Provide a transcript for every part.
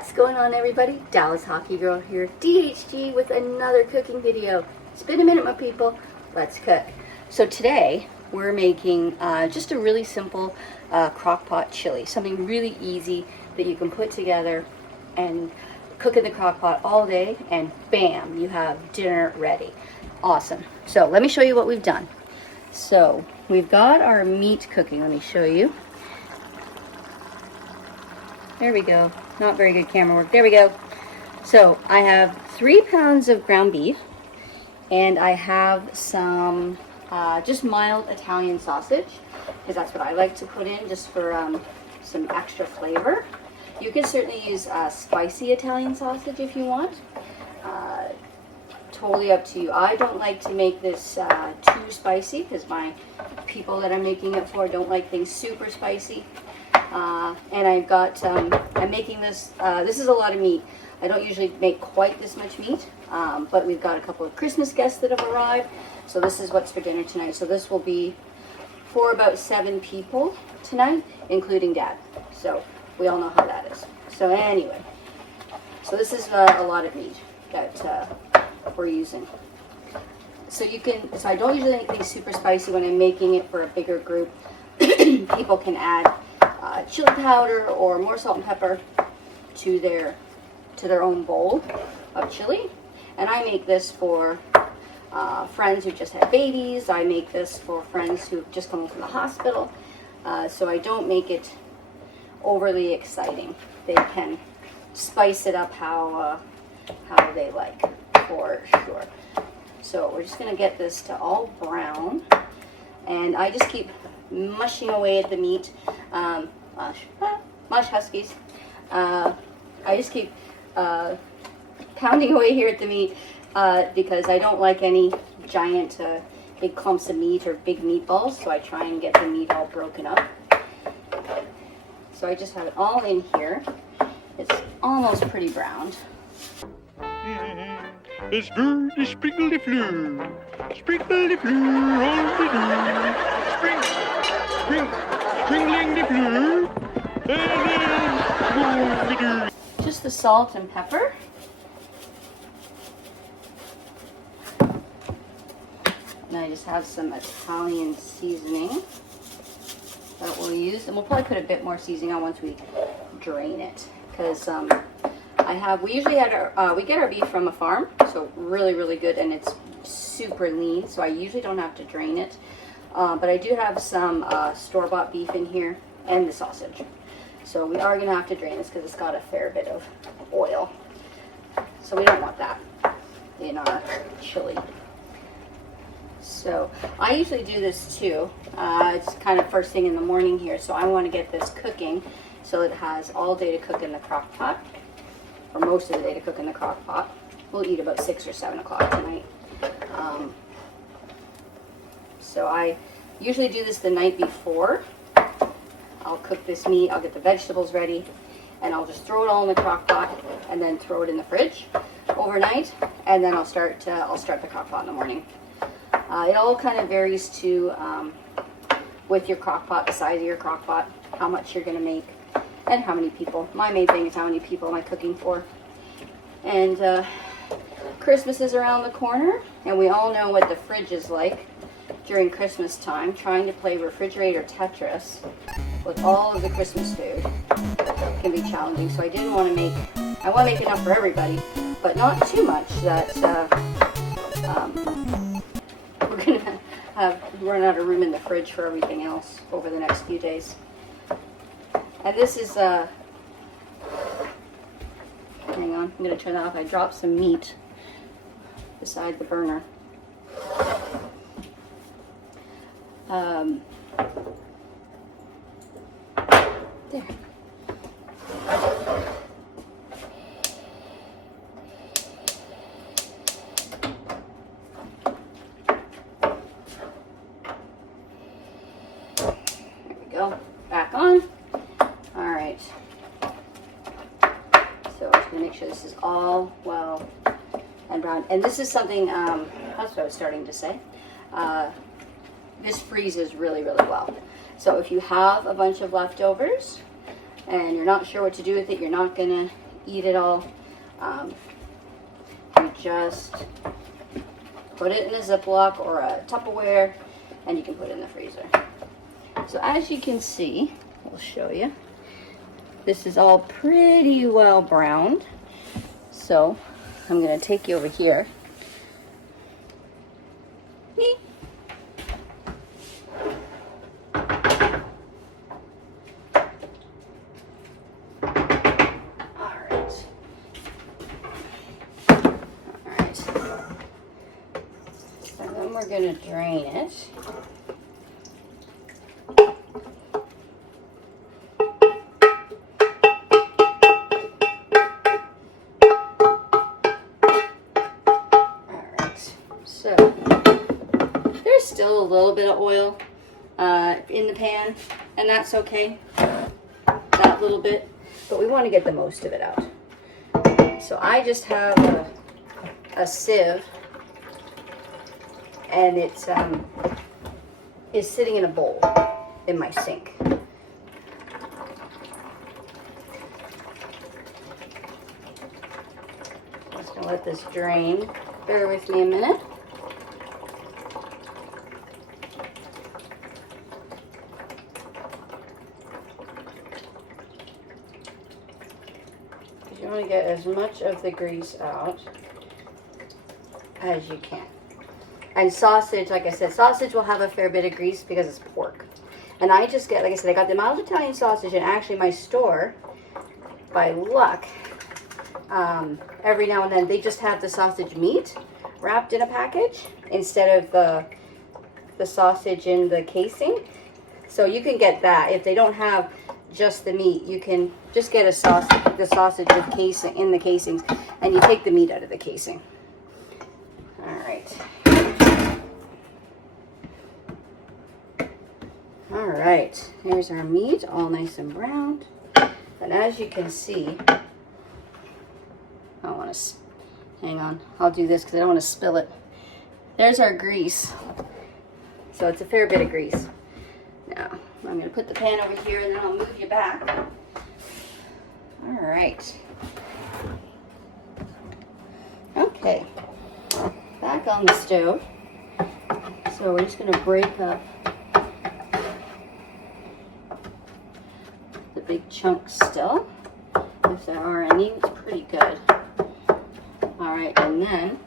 What's going on, everybody? Dallas Hockey Girl here, DHG, with another cooking video. It's been a minute, my people. Let's cook. So today we're making just a really simple crock pot chili, something really easy that you can put together and cook in the crock pot all day, and bam, you have dinner ready. Awesome. So let me show you what we've done. So we've got our meat cooking. Let me show you. There we go. Not very good camera work. There we go. So I have 3 pounds of ground beef, and I have some just mild Italian sausage, because that's what I like to put in just for some extra flavor. You can certainly use spicy Italian sausage if you want. Totally up to you. I don't like to make this too spicy because my people that I'm making it for don't like things super spicy. And I've got, I'm making this, this is a lot of meat. I don't usually make quite this much meat, but we've got a couple of Christmas guests that have arrived. So this is what's for dinner tonight. So this will be for about 7 people tonight, including Dad. So we all know how that is. So anyway, so this is a lot of meat that we're using. So you can, so I don't usually make things super spicy when I'm making it for a bigger group. People can add chili powder or more salt and pepper to their own bowl of chili. And I make this for friends who just had babies. I make this for friends who've just come from the hospital. So I don't make it overly exciting. They can spice it up how they like, for sure. So we're just going to get this to all brown, and I just keep mushing away at the meat. Mush huskies. I just keep pounding away here at the meat because I don't like any giant big clumps of meat or big meatballs, so I try and get the meat all broken up. So I just have it all in here. It's almost pretty browned. It's good to sprinkle the fleur. Sprinkle the fleur on the dough. Sprinkling the fleur. And then just the salt and pepper. And I just have some Italian seasoning that we'll use, and we'll probably put a bit more seasoning on once we drain it, because we usually had we get our beef from a farm, so really good, and it's super lean, so I usually don't have to drain it. But I do have some store-bought beef in here and the sausage, so we are gonna have to drain this because it's got a fair bit of oil, so we don't want that in our chili. So I usually do this too. It's kind of first thing in the morning here, so I want to get this cooking so it has all day to cook in the crock pot, or most of the day to cook in the crock pot. We'll eat about 6 or 7 o'clock tonight. So I usually do this the night before. I'll cook this meat, I'll get the vegetables ready, and I'll just throw it all in the crock pot and then throw it in the fridge overnight, and then I'll start the crock pot in the morning. It all kind of varies too with your crock pot, the size of your crock pot, how much you're going to make, and how many people. My main thing is how many people am I cooking for. And Christmas is around the corner, and we all know what the fridge is like during Christmas time. Trying to play refrigerator Tetris with all of the Christmas food can be challenging. So I didn't want to make, I want to make enough for everybody, but not too much that we're going to run out of room in the fridge for everything else over the next few days. And this is, hang on, I'm going to turn that off. I dropped some meat beside the burner. There. Back on. All right. So I'm just gonna make sure this is all well and brown. And this is something, that's what I was starting to say. This freezes really well. So if you have a bunch of leftovers and you're not sure what to do with it, you're not gonna eat it all. You just put it in a Ziploc or a Tupperware, and you can put it in the freezer. So as you can see, I'll show you. This is all pretty well browned. So I'm going to take you over here. We're going to drain it. Alright, so there's still a little bit of oil in the pan, and that's okay, that little bit, but we want to get the most of it out. So I just have a sieve, and it's sitting in a bowl in my sink. I'm just gonna let this drain. Bear with me a minute. You want to get as much of the grease out as you can. And sausage, like I said, sausage will have a fair bit of grease because it's pork. And I just get, like I said, I got the mild Italian sausage, and actually my store, by luck, every now and then they just have the sausage meat wrapped in a package instead of the sausage in the casing. So you can get that. If they don't have just the meat, you can just get the sausage with casing in the casings, and you take the meat out of the casing. All right. All right, here's our meat, all nice and browned. And as you can see, I want to, hang on, I'll do this because I don't want to spill it. There's our grease. So it's a fair bit of grease. Now, I'm going to put the pan over here, and then I'll move you back. All right. Okay, back on the stove. So we're just going to break up the big chunks still, if there are any. It's pretty good. All right, and then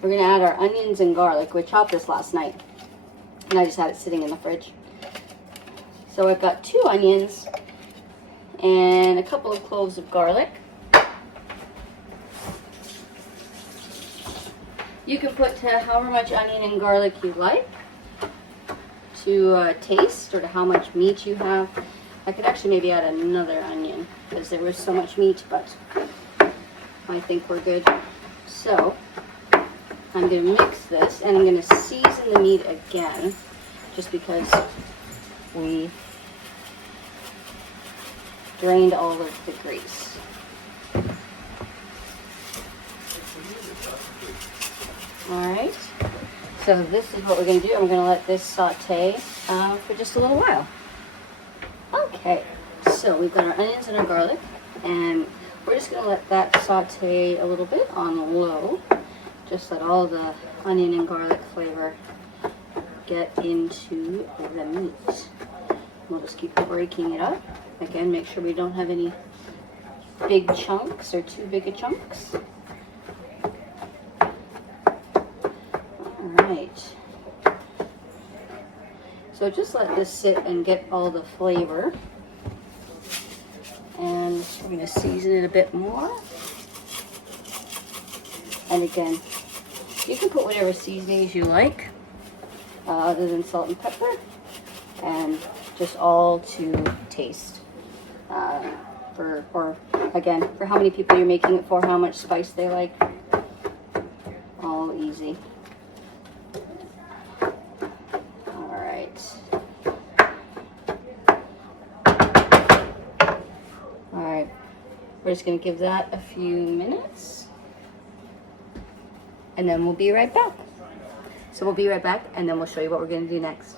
we're gonna add our onions and garlic. We chopped this last night, and I just had it sitting in the fridge. So I've got 2 onions and a couple of cloves of garlic. You can put however much onion and garlic you like to taste, or to how much meat you have. I could actually maybe add another onion because there was so much meat, but I think we're good. So I'm going to mix this, and I'm going to season the meat again, just because we drained all of the grease. All right. So this is what we're going to do. I'm going to let this saute for just a little while. Okay, so we've got our onions and our garlic, and we're just going to let that saute a little bit on low. Just let all the onion and garlic flavor get into the meat. We'll just keep breaking it up. Again, make sure we don't have any big chunks or too big of chunks. Alright. So just let this sit and get all the flavor. And we're going to season it a bit more. And again, you can put whatever seasonings you like, other than salt and pepper, and just all to taste. Or again, for how many people you're making it for, how much spice they like. All easy. Alright, we're just going to give that a few minutes, and then we'll be right back. So we'll be right back, and then we'll show you what we're going to do next.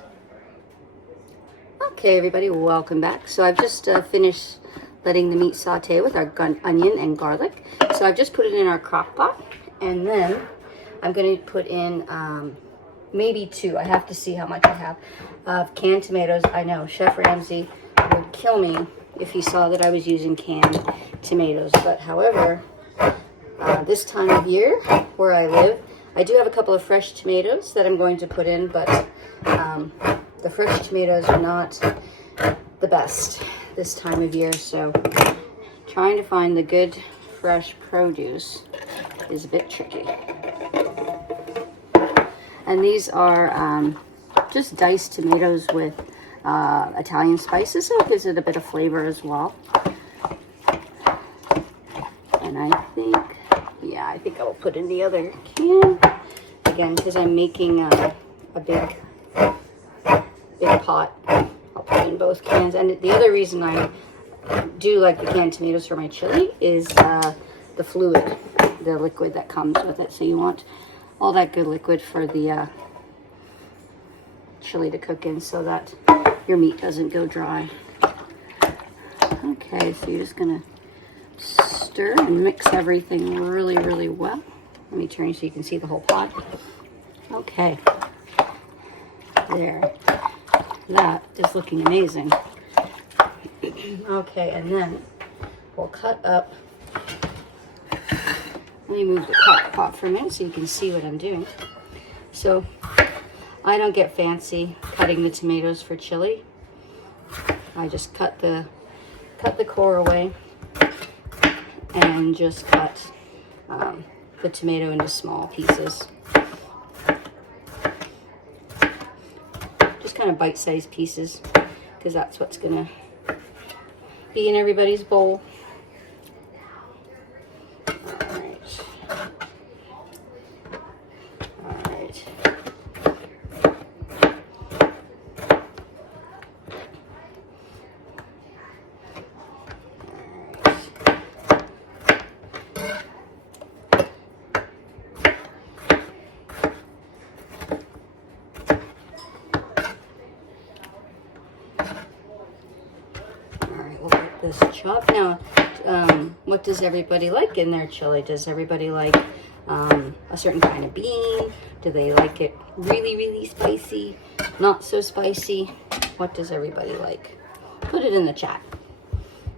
Okay, everybody, welcome back. So I've just finished letting the meat saute with our onion and garlic. So I've just put it in our crock pot, and then I'm going to put in maybe 2. I have to see how much I have of canned tomatoes. I know Chef Ramsay would kill me if he saw that I was using canned tomatoes, but however, this time of year where I live, I do have a couple of fresh tomatoes that I'm going to put in, but the fresh tomatoes are not the best this time of year, so trying to find the good fresh produce is a bit tricky. And these are just diced tomatoes with Italian spices, so it gives it a bit of flavor as well. And I think, yeah, I think I will put in the other can again because I'm making a big pot. I'll put in both cans. And the other reason I do like the canned tomatoes for my chili is the fluid, the liquid that comes with it. So you want all that good liquid for the chili to cook in so that your meat doesn't go dry. Okay, so you're just gonna stir and mix everything really, really well. Let me turn so you can see the whole pot. Okay, there. That is looking amazing. Okay, and then we'll cut up. Let me move the crock pot for a minute so you can see what I'm doing. So I don't get fancy cutting the tomatoes for chili. I just cut the core away and just cut the tomato into small pieces. Just kind of bite-sized pieces because that's what's gonna be in everybody's bowl. This chop. Now, what does everybody like in their chili? Does everybody like a certain kind of bean? Do they like it really, really spicy? Not so spicy? What does everybody like? Put it in the chat.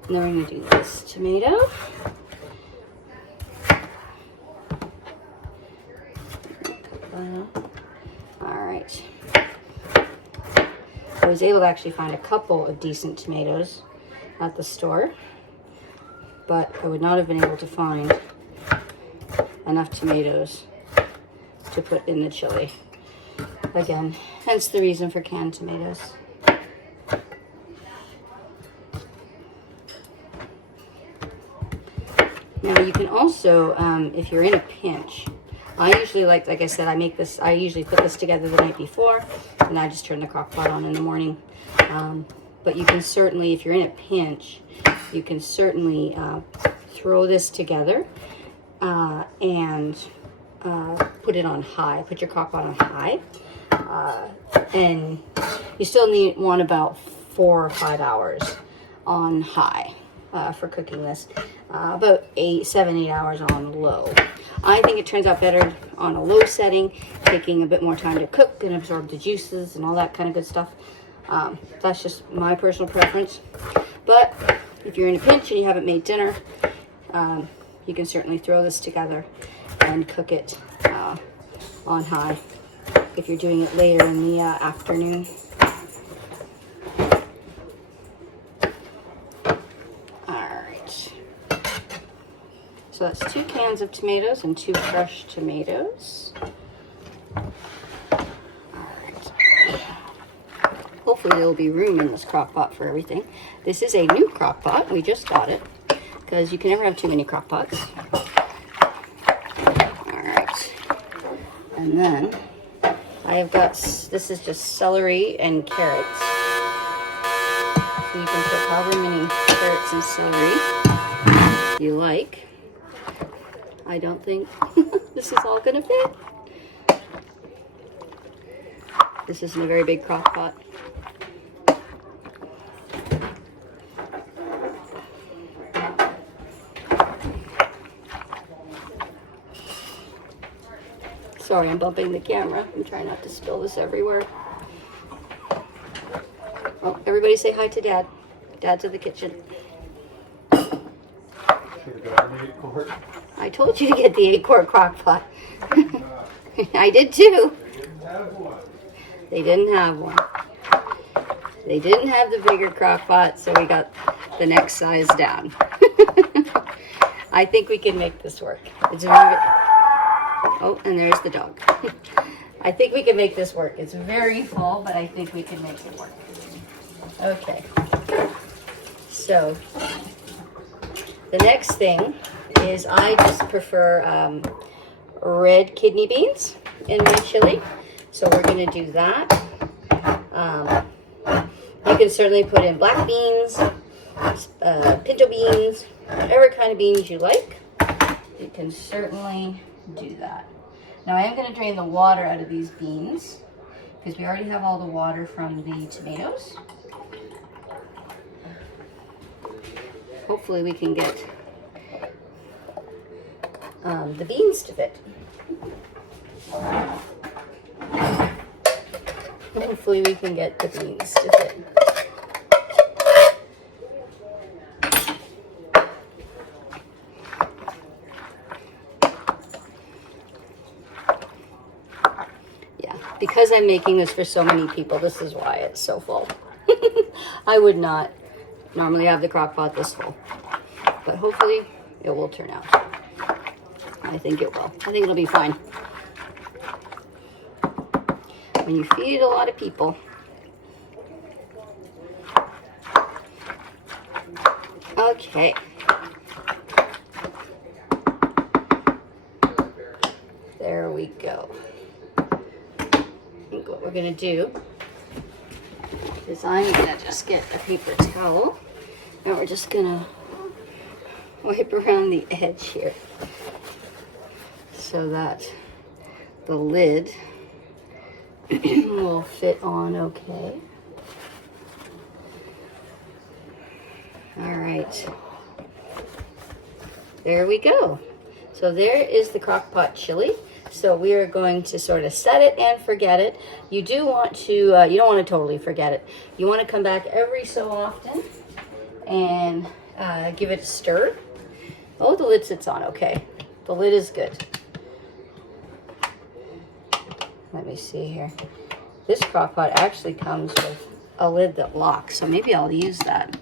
And then we're going to do this tomato. All right. I was able to actually find a couple of decent tomatoes at the store, but I would not have been able to find enough tomatoes to put in the chili. Again, hence the reason for canned tomatoes. Now you can also, if you're in a pinch, I usually like I said, I usually put this together the night before, and I just turn the crock pot on in the morning. But you can certainly, if you're in a pinch, you can certainly throw this together and put it on high. Put your crock pot on high. And you still want about 4 or 5 hours on high for cooking this. About 7, 8 hours on low. I think it turns out better on a low setting, taking a bit more time to cook and absorb the juices and all that kind of good stuff. That's just my personal preference. But if you're in a pinch and you haven't made dinner, you can certainly throw this together and cook it on high if you're doing it later in the afternoon. Alright. So that's 2 cans of tomatoes and 2 fresh tomatoes. Hopefully there will be room in this crock pot for everything. This is a new crock pot. We just got it because you can never have too many crock pots. Alright. And then I have got, this is just celery and carrots. So you can put however many carrots and celery you like. I don't think this is all going to fit. This isn't a very big crock pot. Sorry, I'm bumping the camera. I'm trying not to spill this everywhere. Oh, everybody say hi to Dad. Dad's in the kitchen. I told you to get the 8-quart crock pot. I did too. They didn't have one. They didn't have the bigger crock pot, so we got the next size down. I think we can make this work. It's very... Oh, and there's the dog. I think we can make this work. It's very full, but I think we can make it work. Okay. So, the next thing is I just prefer red kidney beans in my chili. So we're going to do that. You can certainly put in black beans, pinto beans, whatever kind of beans you like. You can certainly do that. Now I am going to drain the water out of these beans because we already have all the water from the tomatoes. Hopefully we can get the beans to fit. Hopefully we can get the beans to fit. Yeah, because I'm making this for so many people, this is why it's so full. I would not normally have the crock pot this full, but hopefully it will turn out. I think it will. I think it'll be fine. When you feed a lot of people. Okay. There we go. I think what we're going to do is I'm going to just get a paper towel and we're just going to wipe around the edge here so that the lid will fit on okay. All right. There we go. So there is the crock pot chili. So we are going to sort of set it and forget it. You do want to, you don't want to totally forget it. You want to come back every so often and give it a stir. Oh, the lid sits on okay. The lid is good. Let me see here. This crock pot actually comes with a lid that locks, so maybe I'll use that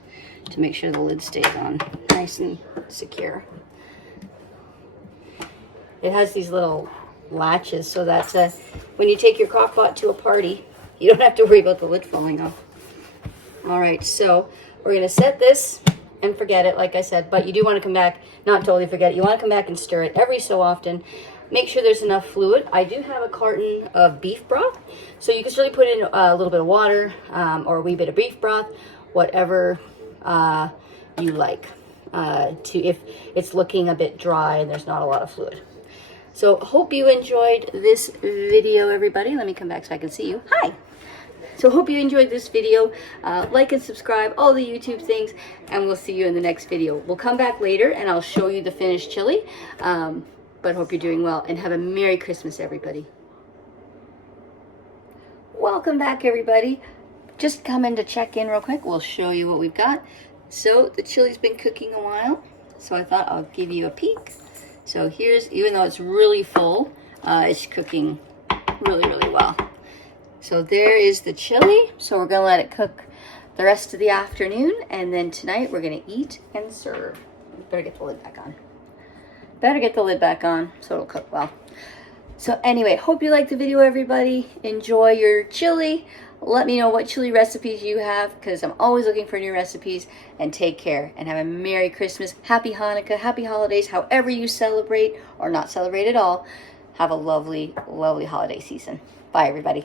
to make sure the lid stays on nice and secure. It has these little latches so that when you take your crock pot to a party, you don't have to worry about the lid falling off. All right, so we're going to set this and forget it, like I said, but you do want to come back, not totally forget it. You want to come back and stir it every so often. Make sure there's enough fluid. I do have a carton of beef broth, so you can certainly put in a little bit of water or a wee bit of beef broth, whatever you like, if it's looking a bit dry and there's not a lot of fluid. So hope you enjoyed this video, everybody. Let me come back so I can see you. Hi. So hope you enjoyed this video. Like and subscribe, all the YouTube things, and we'll see you in the next video. We'll come back later and I'll show you the finished chili. But hope you're doing well and have a Merry Christmas, everybody. Welcome back, everybody. Just coming to check in real quick. We'll show you what we've got. So the chili's been cooking a while, so I thought I'll give you a peek. So here's, even though it's really full, it's cooking really, really well. So there is the chili. So we're gonna let it cook the rest of the afternoon, and then tonight we're gonna eat and serve. Better get the lid back on. Better get the lid back on so it'll cook well. So anyway, hope you liked the video, everybody. Enjoy your chili. Let me know what chili recipes you have, because I'm always looking for new recipes. And take care and have a Merry Christmas, Happy Hanukkah, Happy Holidays, however you celebrate or not celebrate at all. Have a lovely, lovely holiday season. Bye, everybody.